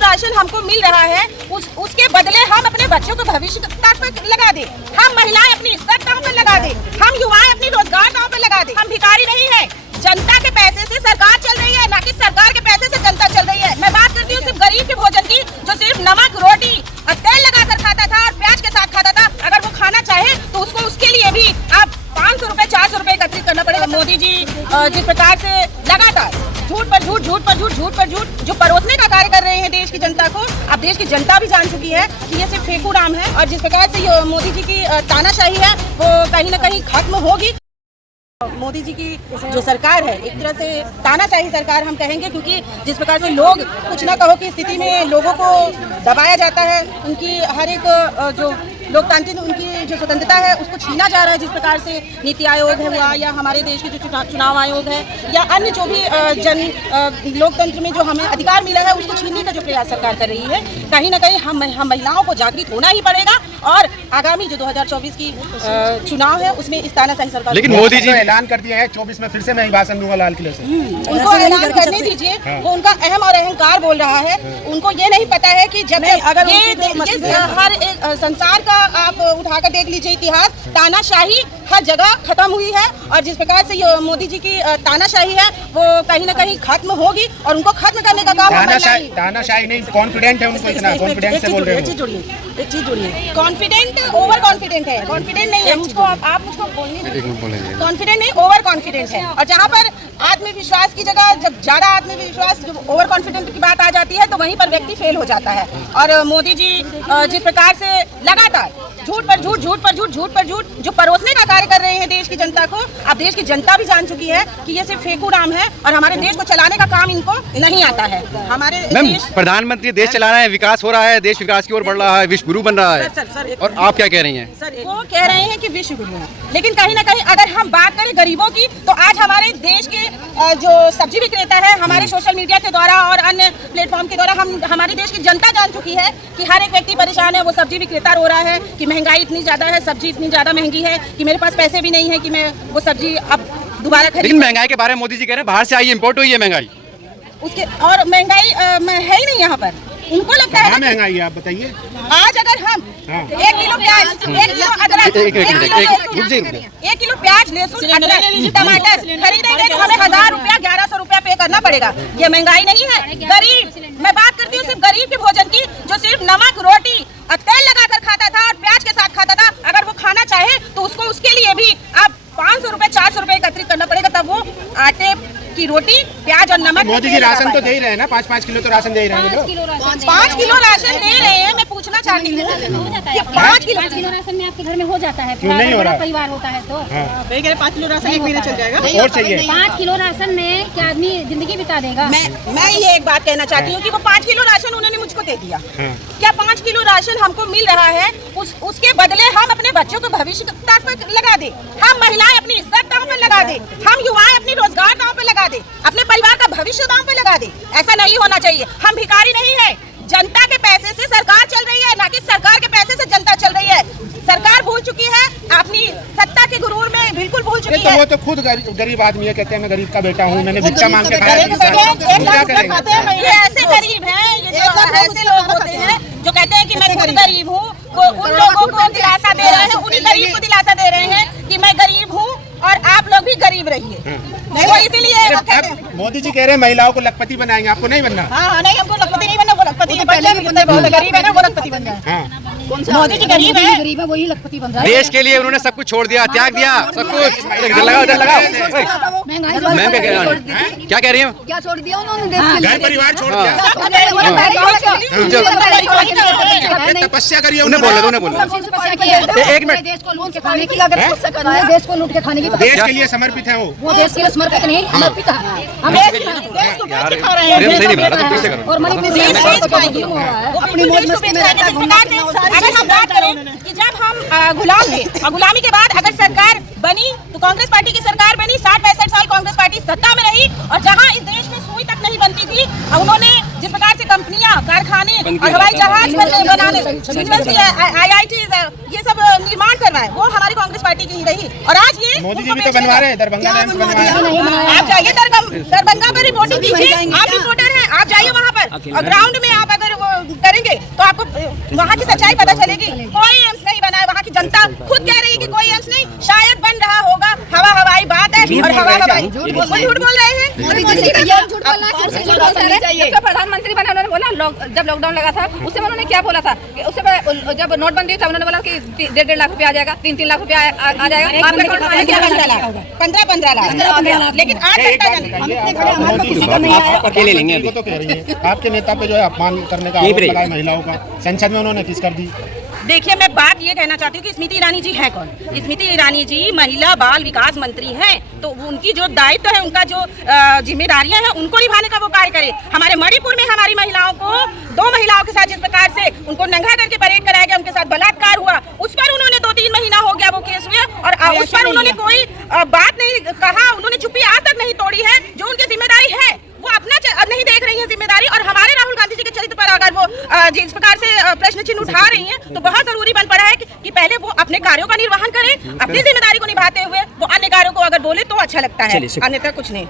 Ration हमको मिल रहा है उसके बदले हम अपने बच्चों को भविष्य तक पर लगा दे, हम महिलाएं अपनी इज्जत दांव पर लगा दे, हम युवाएं अपनी रोजगार दांव पर लगा दे। हम भिखारी नहीं है, जनता के पैसे से सरकार चल रही है, ना कि सरकार के पैसे से जनता चल रही है। मैं बात करती हूँ सिर्फ गरीब के भोजन की, जो सिर्फ नमक रोटी और तेल लगाकर खाता था और प्याज के साथ खाता था। अगर वो खाना चाहे तो उसको उसके लिए भी आप 500 रुपए 400 रुपए एकत्रित करना पड़ेगा। मोदी जी जिस प्रकार से लगातार झूठ पर झूठ, झूठ पर झूठ, झूठ पर झूठ जो परोसने का कार्य कर रहे हैं देश की जनता को, अब देश की जनता भी जान चुकी है कि ये सिर्फ फेकू नाम है। और जिस प्रकार से ये मोदी जी की तानाशाही है वो कहीं न कहीं खत्म होगी। मोदी जी की जो सरकार है एक तरह से तानाशाही सरकार हम कहेंगे, क्योंकि जिस प्रकार से लोग कुछ ना कहो की स्थिति में लोगों को दबाया जाता है, उनकी हर एक जो लोकतांत्रिक उनकी जो स्वतंत्रता है उसको छीना जा रहा है। जिस प्रकार से नीति आयोग है हुआ या हमारे देश की जो चुनाव आयोग है या अन्य जो भी जन लोकतंत्र में जो हमें अधिकार मिला है उसको छीनने का जो प्रयास सरकार कर रही है, कहीं ना कहीं हम महिलाओं को जागृत होना ही पड़ेगा। और आगामी जो 2024 की चुनाव है उसमें इस तानाशाही सरकार, लेकिन मोदी जी ऐलान कर दिया है 24 में फिर से मैं भाषण दूंगा लाल किले से। उनको ऐलान करने दीजिए, वो उनका अहम और अहंकार बोल रहा है। उनको ये नहीं पता है कि जब अगर ये हर एक संसार का आप उठाकर देख लीजिए इतिहास, तानाशाही हर जगह खत्म हुई है। और जिस प्रकार से ये मोदी जी की तानाशाही है वो कहीं ना कहीं खत्म होगी और उनको खत्म करने का काम तानाशाही नहीं, कॉन्फिडेंट है उनको, इतना कॉन्फिडेंस से बोल रहे हैं। एक चीज जोड़िए, कॉन्फिडेंट ओवर कॉन्फिडेंट है, कॉन्फिडेंट नहीं है मुझको, आप मुझको बोलिए, कॉन्फिडेंट नहीं ओवर कॉन्फिडेंट है। और जहाँ पर आत्मविश्वास की जगह जब ज्यादा आत्मविश्वास जब ओवर कॉन्फिडेंट की बात आ जाती है तो वहीं पर व्यक्ति फेल हो जाता है। और मोदी जी जिस प्रकार से लगातार झूठ पर झूठ, झूठ पर झूठ, झूठ पर झूठ जो परोसने का कार्य कर रहे हैं देश की जनता को, अब देश की जनता भी जान चुकी है कि ये सिर्फ फेकू नाम है और हमारे देश को चलाने का काम इनको नहीं आता है। हमारे प्रधानमंत्री देश चला रहे हैं, विकास हो रहा है, देश विकास की ओर बढ़ रहा है, विश्व गुरु बन रहा है। सर, और आप क्या कह रही हैं? सर वो कह रहे हैं कि विश्व गुरु है, लेकिन कहीं ना कहीं अगर हम बात करें गरीबों की तो आज हमारे देश के जो सब्जी विक्रेता है, हमारे सोशल मीडिया के द्वारा और अन्य प्लेटफॉर्म के द्वारा हमारी देश की जनता जान चुकी है कि हर एक व्यक्ति परेशान है। वो सब्जी विक्रेता रो रहा है कि महंगाई इतनी ज्यादा है, सब्जी इतनी ज्यादा महंगी है कि मेरे पास पैसे भी नहीं है कि मैं वो सब्जी अब दोबारा खरीद। लेकिन महंगाई के बारे में मोदी जी कह रहे हैं बाहर से आई इम्पोर्ट हुई है महंगाई, उसके और महंगाई है ही नहीं यहाँ पर। उनको लगता है महंगाई है, आप बताइए। आज अगर हम 1 किलो प्याज, 1 किलो अदरक, 1 किलो प्याज, लहसुन, अदरक, टमाटर खरीदेंगे तो हमें 1000 रुपया 1100 रुपया पे करना पड़ेगा। ये महंगाई नहीं है। गरीब, मैं बात करती हूँ सिर्फ गरीब के भोजन की, जो सिर्फ नमक रोटी और तेल लगाकर खाता था और प्याज के साथ खाता था। अगर वो खाना चाहे तो उसको उसके लिए भी आप 500 रुपए 400 रुपए एकत्रित करना पड़ेगा, तब वो आटे की रोटी प्याज और नमक। मोदी जी राशन तो दे ही रहे हैं ना, 5-5 किलो तो राशन दे ही रहे हैं। 5 किलो राशन दे रहे हैं। मैं पूछना चाहती हूँ कि 5 किलो राशन में आपके घर में हो जाता है, क्यों नहीं हो रहा? परिवार होता है तो 5 किलो राशन एक महीना चल जाएगा और चाहिए। 5 किलो राशन में क्या आदमी जिंदगी बिता देगा? मैं ये एक बात कहना चाहती हूँ कि वो 5 किलो राशन उन्होंने मुझको दे दिया। क्या 5 किलो राशन हमको मिल रहा है उसके बदले हम अपने बच्चों को भविष्य तक पर लगा दे, हम महिलाएं अपनी इज्जत दांव पर लगा दे, हम युवाएं अपनी रोजगार दांव पर लगा दे, अपने परिवार का भविष्य दांव पर लगा दे। ऐसा नहीं होना चाहिए। हम भिखारी नहीं है, जनता के पैसे से सरकार चल रही है, ना कि सरकार के पैसे से जनता चल रही है। सरकार भूल चुकी है, अपनी सत्ता के गुरूर में बिल्कुल भूल चुकी है। वो तो खुद गरीब आदमी है, कहते हैं मैं गरीब का बेटा हूँ, मैंने भिक्षा मांग के खाया। ये ऐसे गरीब हैं, ये जो ऐसे लोग होते हैं जो कहते हैं कि मैं खुद गरीब हूँ, उन लोगों को दिलासा दे रहे हैं, उन्हीं गरीब को दिलासा दे रहे हैं कि मैं गरीब हूँ और आप लोग भी गरीब रहिए। वो इसीलिए मोदी जी कह रहे हैं महिलाओं को लखपति बनाएंगे, आपको नहीं बनना? हाँ, नहीं, हमको लखपति नहीं बनना, वो लखपति है। पहले भी बहुत गरीब है ना, वो लखपति बन जाए। मोदी जी गरीब है, वही लखपति बन रहा है। देश के लिए उन्होंने सब कुछ छोड़ दिया, त्याग दिया सब कुछ। मैम क्या कह रही हैं? क्या छोड़ दिया उन्होंने देश के लिए? घर परिवार छोड़ दिया, तपस्या करिए। उन्हें बोला एक मिनट, देश को लूट के खाने की, अगर देश को लूट के खाने की, देश के लिए समर्पित है वो देश के लिए समर्पित नहीं, समर्पित है। हम देश को बेच के खा रहे हैं और अगर हम बात करें कि जब हम गुलाम थे और गुलामी के बाद अगर सरकार बनी तो कांग्रेस पार्टी की सरकार बनी, 60-65 साल कांग्रेस पार्टी सत्ता में रही और जहां इस देश में सुई तक नहीं बनती थी, उन्होंने जिस प्रकार से कंपनियां, कारखाने और हवाई जहाज बनाने, IIT ये सब निर्माण करवाए, वो हमारी कांग्रेस पार्टी की ही रही। और आज ये मोदी जी भी तो बनवा रहे हैं, दरभंगा आप जाइए दरभंगा पर रिपोर्टिंग कीजिए, आप रिपोर्टर हैं, आप जाइए वहाँ पर और ग्राउंड में आप अगर करेंगे तो आपको वहाँ की सच्चाई पता चलेगी। कोई एम्स नहीं बना है, वहाँ की जनता खुद कह रही है कि कोई एम्स नहीं, शायद बन रहा होगा, हवाई बात है और हवाई झूठ बोल रहे हैं। जब प्रधानमंत्री बने उन्होंने बोला जब लॉकडाउन लगा था उससे उन्होंने क्या बोला था कि उससे जब नोटबंदी था उन्होंने बोला कि 1.5 लाख रुपया आ जाएगा, 3 लाख रुपया आ जाएगा। आपके रिकॉर्ड में क्या 15 लाख, लेकिन आज आप अकेले लेंगे तो कह रही है आपके नेता पे जो है अपमान करने का आरोप लगाया महिलाओं का, संसद में उन्होंने किस कर दी। देखिए, मैं बात ये कहना चाहती हूँ कि स्मृति ईरानी जी हैं कौन? स्मृति ईरानी जी महिला बाल विकास मंत्री हैं, तो उनकी जो दायित्व है, उनका जो जिम्मेदारियां हैं, उनको निभाने का वो कार्य करे। हमारे मणिपुर में हमारी महिलाओं को 2 महिलाओं के साथ जिस प्रकार से उनको नंगा करके परेड कराया गया, उनके साथ बलात्कार हुआ, उस पर उन्होंने 2-3 महीना हो गया वो केस हुए और उस पर उन्होंने कोई बात नहीं कहा, उन्होंने चुप्पी आज तक नहीं तोड़ी है। जो उनकी जिम्मेदारी है वो अपना नहीं देख रही है जिम्मेदारी, और हमारे राहुल गांधी जी के चरित्र पर अगर वो जिस प्रकार से प्रश्न चिन्ह उठा रही हैं तो बहुत जरूरी बन पड़ा है कि पहले वो अपने कार्यों का निर्वहन करें, अपनी जिम्मेदारी को निभाते हुए वो अन्य कार्यों को अगर बोले तो अच्छा लगता है, अन्यथा कुछ नहीं।